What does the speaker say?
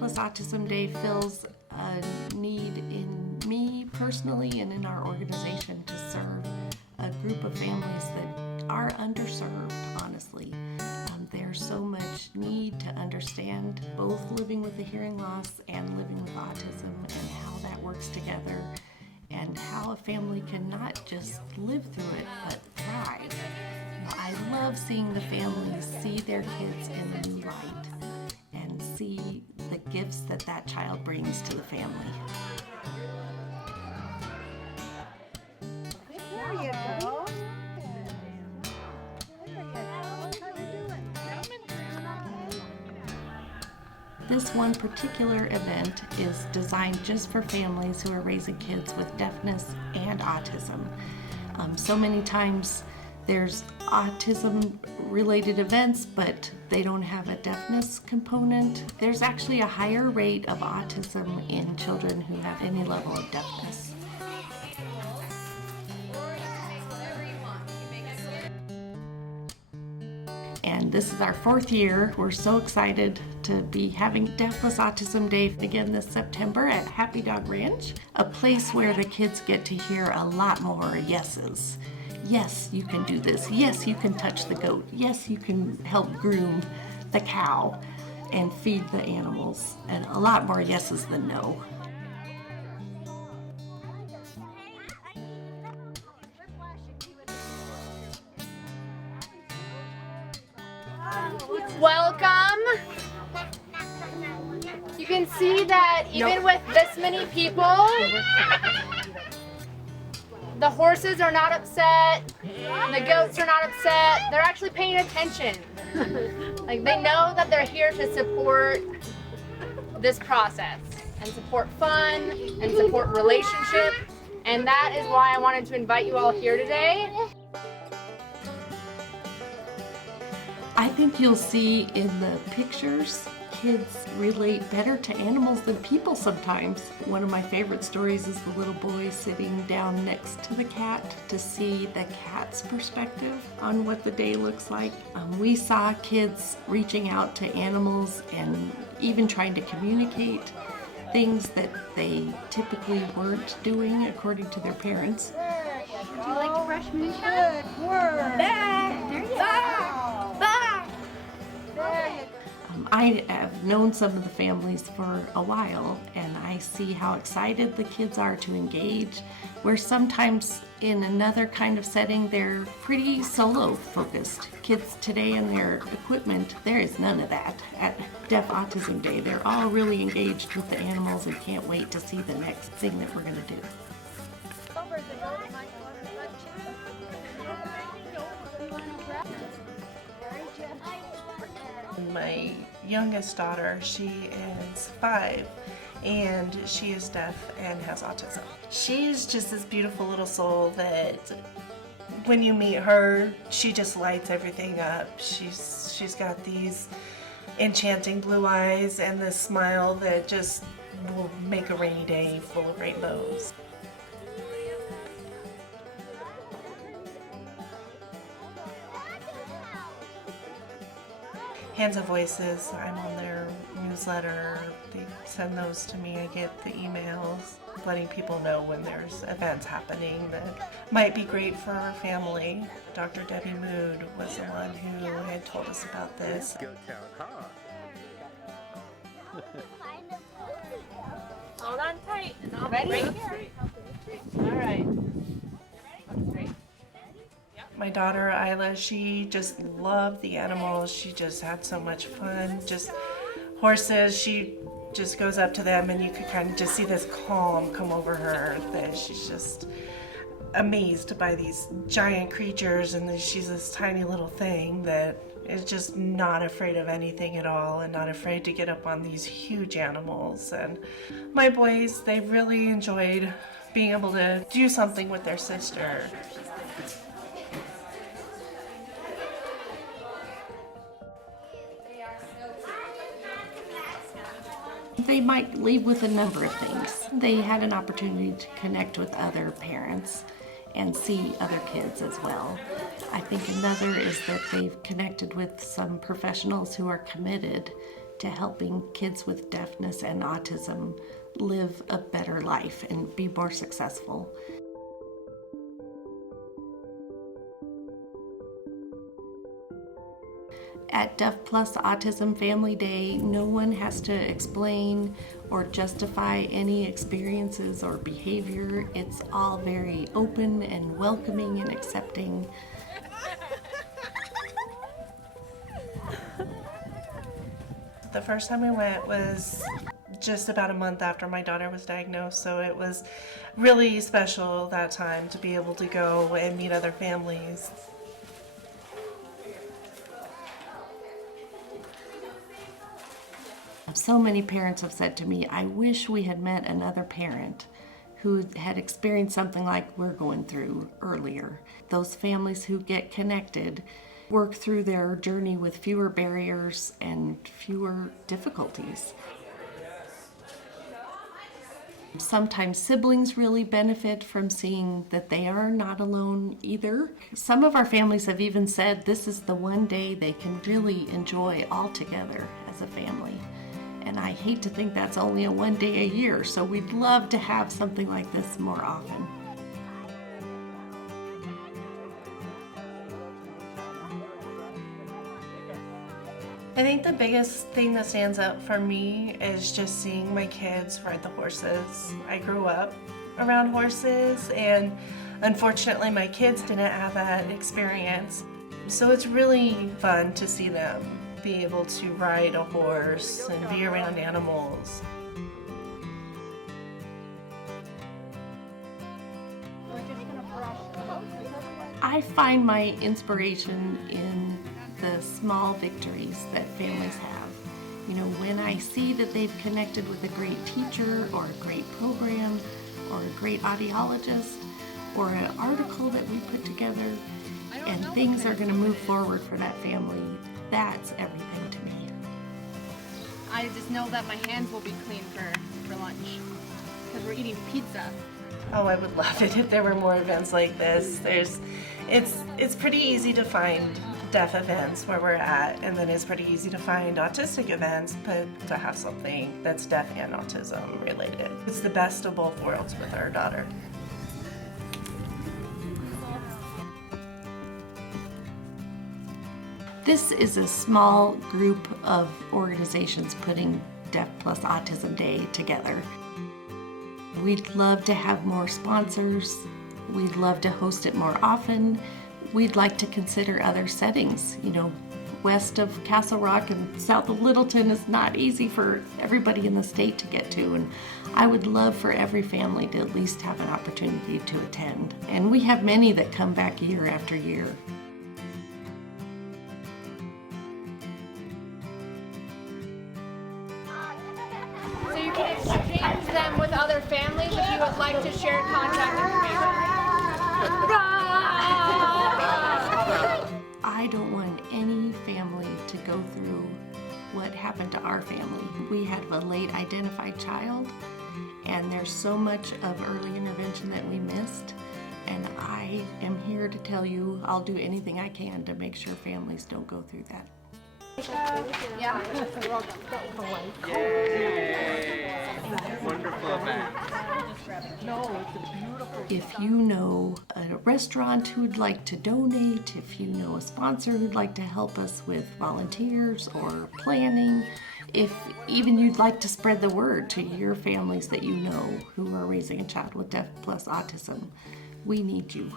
Deaf+Autism Day fills a need in me personally and in our organization to serve a group of families that are underserved, honestly. There's so much need to understand both living with a hearing loss and living with autism and how that works together and how a family can not just live through it but thrive. I love seeing the families see their kids in a new light and see the gifts that that child brings to the family. There you go. This one particular event is designed just for families who are raising kids with deafness and autism. So many times there's autism-related events, but they don't have a deafness component. There's actually a higher rate of autism in children who have any level of deafness. And this is our 4th year. We're so excited to be having Deaf+Autism Day again this September at Happy Dog Ranch, a place where the kids get to hear a lot more yeses. Yes, you can do this. Yes, you can touch the goat. Yes, you can help groom the cow and feed the animals. And a lot more yeses than no. Welcome. You can see that even with this many people, the horses are not upset, the goats are not upset, they're actually paying attention. Like, they know that they're here to support this process and support fun and support relationship, and that is why I wanted to invite you all here today. I think you'll see in the pictures, kids relate better to animals than people sometimes. One of my favorite stories is the little boy sitting down next to the cat to see the cat's perspective on what the day looks like. We saw kids reaching out to animals and even trying to communicate things that they typically weren't doing according to their parents. Would you like to brush moonshine? Good work. Back. There you go. I have known some of the families for a while, and I see how excited the kids are to engage, where sometimes in another kind of setting they're pretty solo focused. Kids today and their equipment, there is none of that. At Deaf+Autism Day, they're all really engaged with the animals and can't wait to see the next thing that we're going to do. My youngest daughter, she is 5 and she is deaf and has autism. She's just this beautiful little soul that when you meet her, she just lights everything up. She's got these enchanting blue eyes and this smile that just will make a rainy day full of rainbows. Hands of Voices, I'm on their newsletter. They send those to me. I get the emails letting people know when there's events happening that might be great for our family. Dr. Debbie Mood was the one who had told us about this. Hold on tight. And I'll ready? Right here. All right. My daughter Isla, she just loved the animals. She just had so much fun. Just horses, she just goes up to them and you could kind of just see this calm come over her, that she's just amazed by these giant creatures, and she's this tiny little thing that is just not afraid of anything at all and not afraid to get up on these huge animals. And my boys, they really enjoyed being able to do something with their sister. They might leave with a number of things. They had an opportunity to connect with other parents and see other kids as well. I think another is that they've connected with some professionals who are committed to helping kids with deafness and autism live a better life and be more successful. At Deaf+Autism Family Day, no one has to explain or justify any experiences or behavior. It's all very open and welcoming and accepting. The first time I went was just about a month after my daughter was diagnosed, so it was really special that time to be able to go and meet other families. So many parents have said to me, I wish we had met another parent who had experienced something like we're going through earlier. Those families who get connected work through their journey with fewer barriers and fewer difficulties. Sometimes siblings really benefit from seeing that they are not alone either. Some of our families have even said this is the one day they can really enjoy all together as a family. And I hate to think that's only a one day a year, so we'd love to have something like this more often. I think the biggest thing that stands out for me is just seeing my kids ride the horses. I grew up around horses, and unfortunately my kids didn't have that experience. So it's really fun to see them be able to ride a horse and be around animals. I find my inspiration in the small victories that families have. You know, when I see that they've connected with a great teacher or a great program or a great audiologist or an article that we put together and things are going to move forward for that family, that's everything to me. I just know that my hands will be clean for lunch because we're eating pizza. Oh, I would love it if there were more events like this. It's pretty easy to find deaf events where we're at, and then it's pretty easy to find autistic events, but to have something that's deaf and autism related. It's the best of both worlds with our daughter. This is a small group of organizations putting Deaf+Autism Day together. We'd love to have more sponsors. We'd love to host it more often. We'd like to consider other settings. You know, west of Castle Rock and south of Littleton is not easy for everybody in the state to get to, and I would love for every family to at least have an opportunity to attend. And we have many that come back year after year. So you can exchange them with other families if you would like to share contact information. I don't want any family to go through what happened to our family. We have a late identified child, and there's so much of early intervention that we missed. And I am here to tell you I'll do anything I can to make sure families don't go through that. Yeah. Wonderful event. If you know a restaurant who'd like to donate, if you know a sponsor who'd like to help us with volunteers or planning, if even you'd like to spread the word to your families that you know who are raising a child with Deaf+Autism, we need you.